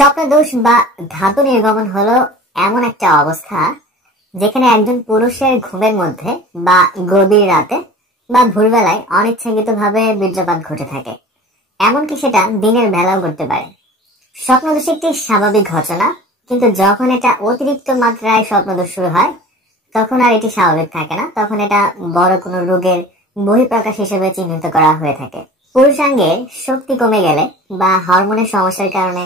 স্বপ্নদোষ বা ধাতু নির্গমন হলো এমন একটা অবস্থা যেখানে একজন পুরুষের ঘুমের মধ্যে বা গভীর রাতে বা ভোরবেলায় অনিচ্ছাকৃতভাবে বীর্যপাত ঘটে থাকে। এমনকি সেটা দিনের বেলাও ঘটতে পারে। স্বপ্নদোষ একটি স্বাভাবিক ঘটনা, কিন্তু যখন এটা অতিরিক্ত মাত্রায় স্বপ্নদোষ শুরু হয় তখন আর এটি স্বাভাবিক থাকে না, তখন এটা বড় কোনো রোগের বহিঃপ্রকাশ হিসেবে চিহ্নিত করা হয়ে থাকে। পুরুষাঙ্গে শক্তি কমে গেলে বা হরমোনের সমস্যার কারণে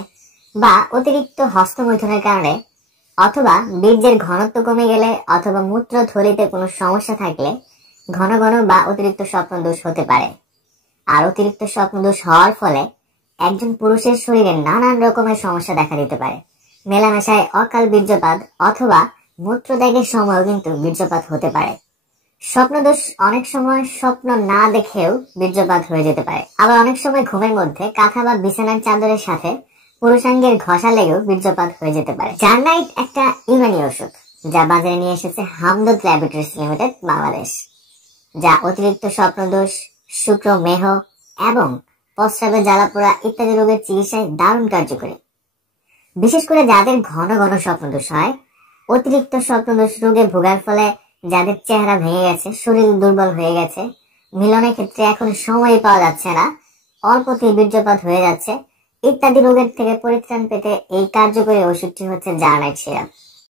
বা অতিরিক্ত হস্তমৈথুনের কারণে অথবা বীর্যের ঘনত্ব কমে গেলে অথবা মূত্রথলিতে কোনো সমস্যা থাকলে ঘন ঘন বা অতিরিক্ত স্বপ্নদোষ হতে পারে। আর অতিরিক্ত স্বপ্নদোষ হওয়ার ফলে একজন পুরুষের শরীরে নানান রকমের সমস্যা দেখা দিতে পারে। মেলামেশায় অকাল বীর্যপাত অথবা মূত্রত্যাগের সময়ও কিন্তু বীর্যপাত হতে পারে। স্বপ্নদোষ অনেক সময় স্বপ্ন না দেখেও বীর্যপাত হয়ে যেতে পারে। আবার অনেক সময় ঘুমের মধ্যে কাঁথা বা বিছানার চাদরের সাথে পুরুষাঙ্গের ঘষা লেগেও বীর্যপাত হয়ে যেতে পারে। জার্নাইট একটা ইউনানি ওষুধ যা বাজারে নিয়ে এসেছে হামদর্দ ল্যাবরেটরিজ লিমিটেড বাংলাদেশ, যা অতিরিক্ত স্বপ্নদোষ, শুক্রমেহ এবং প্রস্রাবে জ্বালাপোড়া ইত্যাদি রোগের চিকিৎসায় দারুণ কার্যকরী। বিশেষ করে যাদের ঘন ঘন স্বপ্নদোষ হয়, অতিরিক্ত স্বপ্নদোষ রোগে ভোগার ফলে যাদের চেহারা ভেঙে গেছে, শরীর দুর্বল হয়ে গেছে, মিলনের ক্ষেত্রে এখন সময় পাওয়া যাচ্ছে না, অল্পতেই বীর্যপাত হয়ে যাচ্ছে ইত্যাদি রোগের থেকে পরিত্রাণ পেতে এই কার্যকরী ওষুধটি হচ্ছে জার্নাইট সিরাপ।